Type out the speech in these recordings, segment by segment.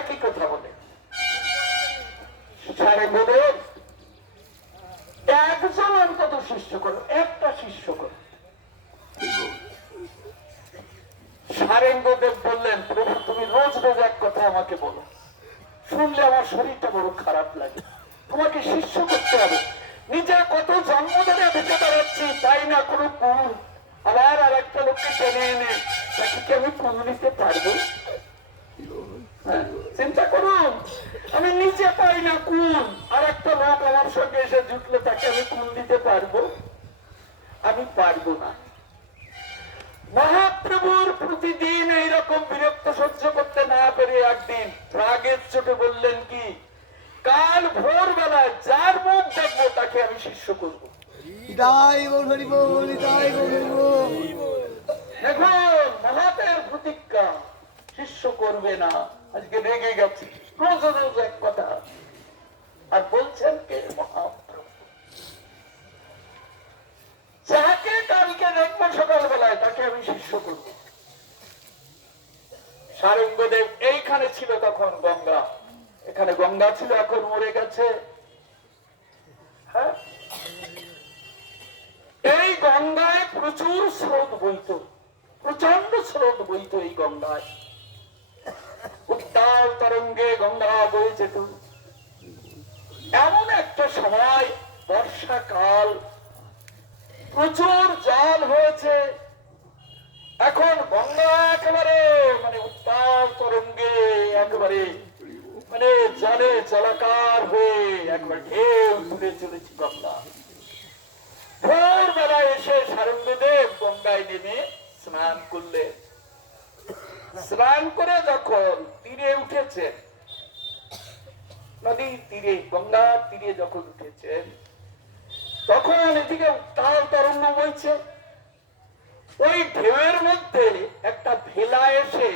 একই কথা বলে। সারেঙ্গদেব একজন অন্তত শিষ্য করো, একটা শিষ্য করো। সারেঙ্গদেব বললেন, প্রভু তুমি রোজ রোজ এক কথা আমাকে বলো, শুনলে আমার শরীরটা বড় খারাপ লাগে, তোমাকে শিষ্য করতে হবে। নিজে কত জন্ম ধরে ভেসে বেড়াচ্ছি, তাই না কোনো কুল, আবার আর একটা লোককে টেনে এনে তাকে কি আমি কুল নিতে পারবো? চিন্তা করুন, আমি নিজে পাই না কুল, আর একটা লোক আমার সঙ্গে এসে জুটলে তাকে আমি কুল দিতে পারবো? আমি পারবো না। মহাপ্রভুর প্রতিদিন এইরকম বিরক্ত সহ্য করতে না পেরে একদিন রাগের চোটে বললেন কি, কাল ভোরবেলায় যার মুখ দেখবো তাকে আমি শিষ্য করবো। দেখুন মহাতের প্রতিজ্ঞা, শিষ্য করবে না। আজকে রেগে গেছে, রোজ রোজ এক কথা। আর বলছেন কে? মহাপ্রভু। যাকে কালকে দেখবো সকালবেলায় তাকে আমি শিষ্য করব। সারেঙ্গদেব এইখানে ছিল তখন গঙ্গা, এখানে গঙ্গা ছিল, এখন মরে গেছে। হ্যাঁ, এই গঙ্গায় প্রচুর স্রোত বইত, প্রচন্ড স্রোত বইত এই গঙ্গায়। উত্তাল তরঙ্গে গঙ্গা বয়ে যেত। এমন একটা সময় বর্ষাকাল, প্রচুর জল হয়েছে। এখন গঙ্গা একেবারে মানে উত্তাল তরঙ্গে একেবারে মানে জলে জলাকার হয়ে একবার ঢেউ তুলে চলেছে গঙ্গা। ভোরবেলায় এসে সারেঙ্গদেব গঙ্গায় নেমে স্নান করলেন। স্নান করে যখন তীরে উঠেছেন, নদীর তীরে গঙ্গার তীরে যখন উঠেছেন, তখন এদিকে উত্তাল তরঙ্গ বইছে। ওই ঢেউয়ের মধ্যে একটা ভেলা এসে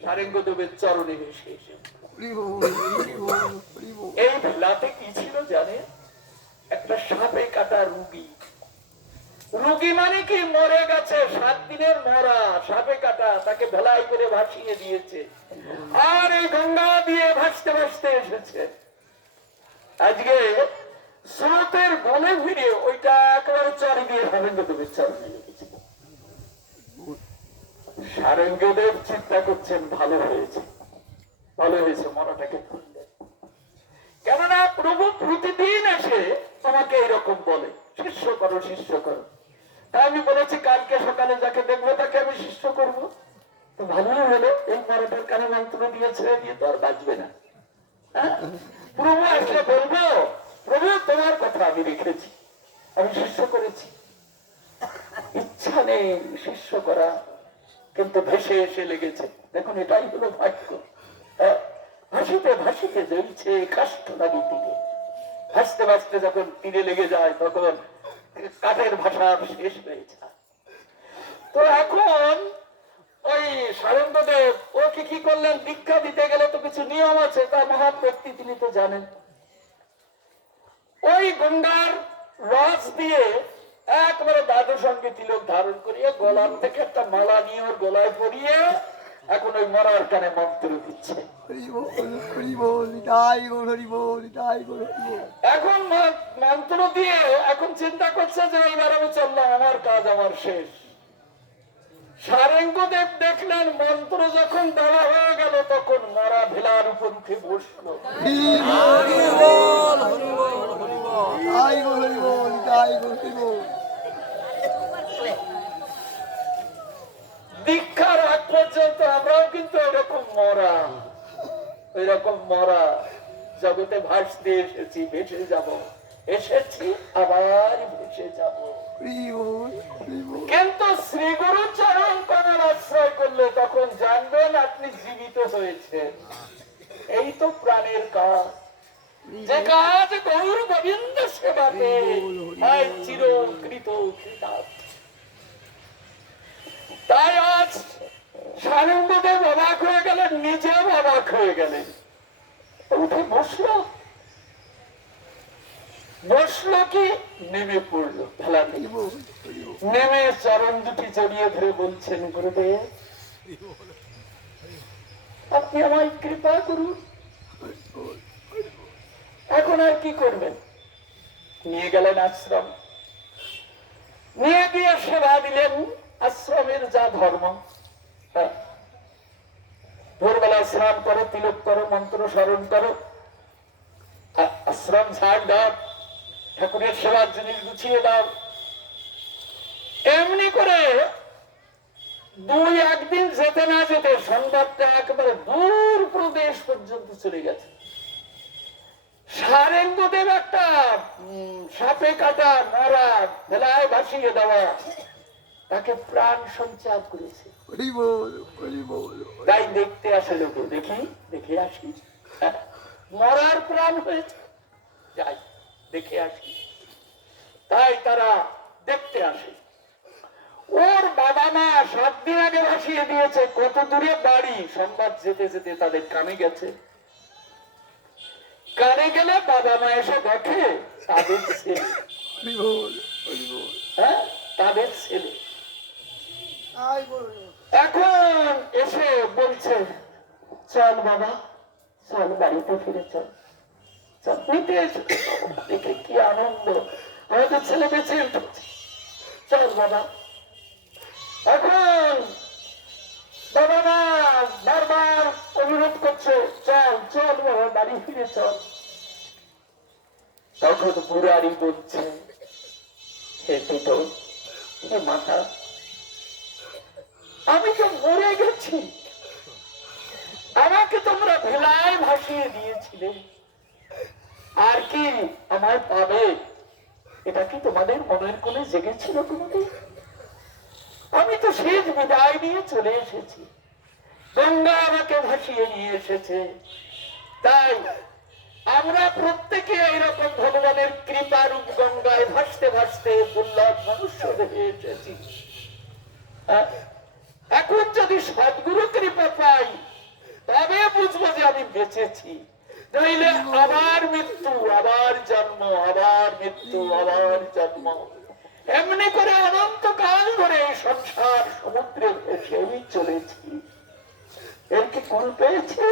সারেঙ্গদেবের চরণে ভেসে এসে, এই ভেলাতে কি ছিল জানে? একটা সাপে কাটা রুগী। রুগী মানে কি, মরে গেছে, 7 দিনের মরা, সাপে কাটা, তাকে ভেলায় করে ভাসিয়ে দিয়েছে। আর এই গঙ্গা দিয়ে ভাসতে ভাসতে এসেছে। আজকে স্রোতের বলে ফিরে ওইটা একেবারে চড়ি দিয়ে সারেঙ্গদেবের চরণে লেগেছে। সারেঙ্গদেব চিন্তা করছেন, ভালো হয়েছে, ভালো হয়েছে মরাটাকে খুললেন। কেননা প্রভু প্রতিদিন এসে তোমাকে এরকম বলে, শিষ্য করো, শিষ্য করো। তাই আমি বলেছি কালকে সকালে যাকে দেখবো তাকে আমি শিষ্য করবো। তো ভালোই হলো, এই মরাটার কানে মন্ত্র দিয়ে ছেড়ে দিয়ে তো আর বাঁচবে না। প্রভু আসলে বলবো, প্রভু তোমার কথা আমি রেখেছি, আমি শিষ্য করেছি। ইচ্ছা নেই শিষ্য করা, কিন্তু ভেসে এসে লেগেছে। দেখুন এটাই হলো ভাগ্য। ভাসিতে ভাসিতে জ্বলছে কাষ্ঠ লাগি তীরে। ভাসতে ভাসতে যখন তীরে লেগে যায় তখন কাঠের ভাষার শেষ হয়ে যায়। তো এখন ওই সারেঙ্গদেব ওকে কি করলেন, দীক্ষা দিতে গেলে তো কিছু নিয়ম আছে, তা মহান ব্যক্তি তিনি তো জানেন। ওই গঙ্গার রস দিয়ে একবারে দাদুর সঙ্গে তিলক ধারণ করিয়ে গলার থেকে একটা মালা নিয়ে ওর গলায় পরিয়ে এখন ওই মরার কানে মন্ত্র দিচ্ছে। এখন মন্ত্র দিয়ে এখন চিন্তা করছে যে এইবার আমি চললাম, আমার কাজ আমার শেষ। সারেঙ্গদেব দেখলেন মন্ত্র যখন দেওয়া হয়ে গেল তখন মরা ভেলার উপর উঠে বসলো। দীক্ষার আগ পর্যন্ত আমরাও কিন্তু এরকম মরা, এরকম মরা জগতে ভাসতে এসেছি, ভেসে যাব, এসেছি আবার ভেসে যাব। কিন্তু শ্রী গুরু চরণ কমল আশ্রয় করলে তখন জানবেন আপনি জীবিত হয়েছেন। এই তো প্রাণের কাজ, যে কাজ গৌর গোবিন্দ সেবাতে চিরকৃত কৃতার্থ। তাই আজ সারেঙ্গদেব অবাক হয়ে গেলেন, নিজেও অবাক হয়ে গেলেন। উঠে বসলো, বসলো কি নেমে পড়লো ভেলা থেকে। নেমে চরণ দুটি জড়িয়ে ধরে বলছেন, গুরুদেব আপনি আমায় কৃপা করুন। এখন আর কি করবেন? নিয়ে গেলেন আশ্রম, নিয়ে গিয়ে সেবা দিলেন। আশ্রমের যা ধর্ম, ভোরবেলা স্নান করো, তিলক করো, মন্ত্র স্মরণ করো, আশ্রম ঝাড় দাও, ঠাকুরের সেবার জিনিস গুছিয়ে দাও। এমনি করে দুই একদিন যেতে না যেতে সংবাদটা একেবারে দূর প্রদেশ পর্যন্ত চলে গেছে। সারেঙ্গদেব একটা সাপে কাটা মরা ভেলায় ভাসিয়ে দেওয়া তাকে প্রাণ সঞ্চার করেছে। তাই দেখতে আসে লোক, দেখি দেখে আসি, মরার প্রাণ হয়েছে, যাই দেখে আসি। তাই তারা দেখতে আসে। ওর বাবা মা 7 দিন আগে ভাসিয়ে দিয়েছে। কত দূরে বাড়ি সংবাদ যেতে যেতে তাদের কানে গেছে। কানে গেলে বাবা মা এসে দেখে তাদের ছেলে, তাদের ছেলে। এখন এসে বলছে, চল বাবা, চল বাড়িতে ফিরে চল, নিতে দেখে কি আনন্দ, আমাদের ছেলে বেঁচে উঠেছে, চল বাবা। এখন বাবা মা বারবার অনুরোধ করছে, চল চল বাবা, বাড়ি ফিরে চল। তখন মুরারি বলছে, হে পিতা, হে মাতা, আমি তো মরে গেছি, আমাকে তোমরা ভেলায় ভাসিয়ে দিয়েছিলে, আর কি আমার পাবে? এটা কি তোমাদের মনের কোণে জেগেছিল কোনদিন? আমি তো শেষ বিদায় নিয়ে চলে এসেছি, গঙ্গা আমাকে ভাসিয়ে নিয়ে এসেছে। তাই আমরা প্রত্যেকে এইরকম ভগবানের কৃপারূপ গঙ্গায় ভাসতে ভাসতে দুর্লভ মনুষ্য হয়ে এসেছি। এখন যদি সদ্গুরু কৃপা পাই তবে বুঝবো যে আমি বেঁচেছি, নইলে আবার মৃত্যু, আবার জন্ম, আবার মৃত্যু, আবার জন্ম, এমনি করে অনন্তকাল ধরে সংসার সমুদ্রে ভেসেই চলেছি। এর কি কুল পেয়েছে?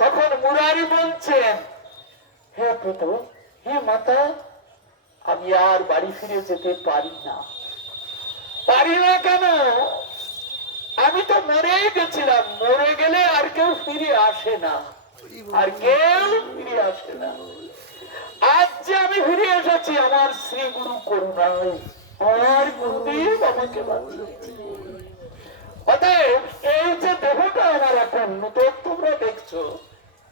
তখন মুরারি বলছেন, হে পিতা, হে মাতা, আমি আর বাড়ি ফিরে যেতে পারি না। পারি না কেন? আমি তো মরেই গেছিলাম, মরে গেলে আর কেউ ফিরে আসে না, আর কেউ ফিরে আসে না। আজ যে আমি ফিরে এসেছি আমার শ্রী গুরু করুণায়, আমার গুরুদেব আমাকে বাঁচিয়েছে। অতএব এই যে দেহটা আমার এখন নতুন তোমরা দেখছো,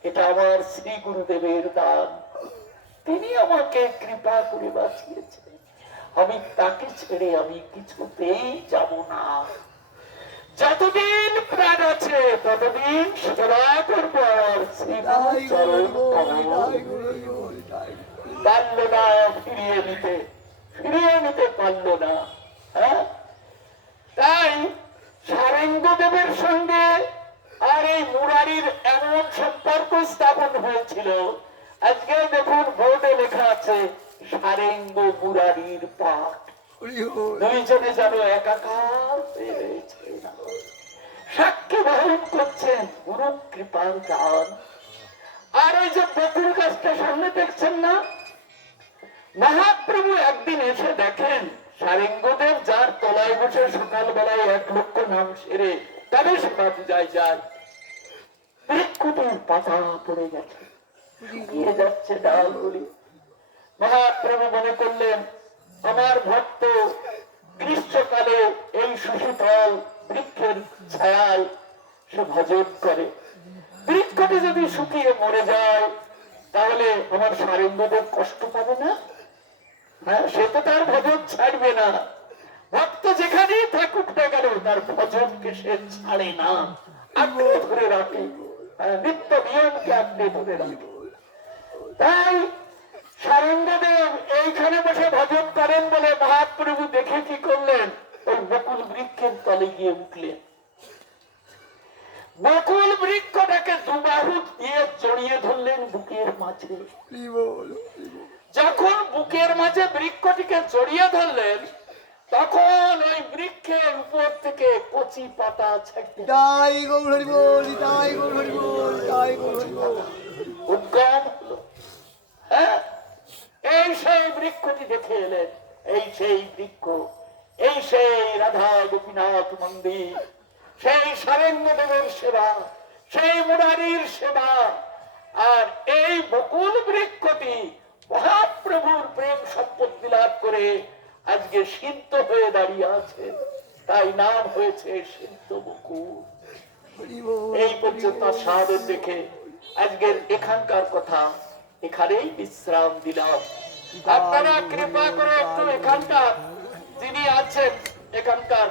এটা আমার শ্রী গুরুদেবের দান, তিনি আমাকে কৃপা করে বাঁচিয়েছে। আমি তাকে ছেড়ে আমি কিছুতেই যাব না। যতদিন প্রাণ আছে ততদিন সেবা করবো আর শ্রী গুরু চরণ কমল। পারল না ফিরিয়ে নিতে পারল না। তাই সারেঙ্গদেবের সঙ্গে আর এই মুরারির এমন সম্পর্ক স্থাপন হয়েছিল। আজকে দেখুন বোর্ডে লেখা আছে সারেঙ্গ মুরারির পাঠ, দুইজনে যেন একাকার হয়ে রয়েছে, সাক্ষী বহন করছেন গুরু কৃপার দান। আর ওই যে বকুল গাছটা সামনে দেখছেন না, মহাপ্রভু একদিন এসে দেখেন সারেঙ্গদেব যার তলায় বসে সকালবেলায় 1 লক্ষ নাম সেরে তবে সেবা পূজায় যায়, বৃক্ষটির পাতা পড়ে গেছে, শুকিয়ে যাচ্ছে ডালগুলি। মহাপ্রভু মনে করলেন, আমার ভক্ত গ্রীষ্মকালে এই সুশীতল বৃক্ষের ছায়ায় সে ভজন করে, বৃক্ষটি যদি শুকিয়ে মরে যায় তাহলে আমার সারেঙ্গদেব কষ্ট পাবে না? সে তো তার ভজন ছাড়বে না। ভক্ত যেখানেই থাকুক না কেন তার ভজনকে সে ছাড়ে না, আঁকড়ে ধরে রাখে, নিত্য নিয়মকে আঁকড়ে ধরে রাখে। তাই সারেঙ্গদেব এইখানে বসে ভজন করেন বলে মহাপ্রভু দেখে কি করলেন, ওই বকুল বৃক্ষের তলে গিয়ে উঠলেন। বকুল বৃক্ষটাকে 2 বাহু দিয়ে জড়িয়ে ধরলেন বুকের মাঝে। যখন বুকের মাঝে বৃক্ষটিকে জড়িয়ে ধরলেন তখন ওই বৃক্ষের উপর থেকে কচি পাতা ছাড়তে তাই গৌর হরি বল, তাই গৌর হরি বল, তাই গৌর হরি বল। উদ্গম হলো। হ্যাঁ, এই সেই বৃক্ষটি দেখে এলেন, এই সেই বৃক্ষ, এই সেই রাধা গোপীনাথ মন্দির, সেই সারেণ্য দেবের সেবা, সেই মুরারির সেবা। আর এই বকুল বৃক্ষটি মহাপ্রভুর প্রেম সম্পত্তি লাভ করে আজকে সিদ্ধ হয়ে দাঁড়িয়ে আছে, তাই নাম হয়েছে সিদ্ধ বকুল। হরি বল। এই পর্যন্ত সাধন দেখে আজকের এখানকার কথা এখানেই বিশ্রাম দিলাম। আপনারা কৃপা করে একটু এখানকার যিনি আছেন এখানকার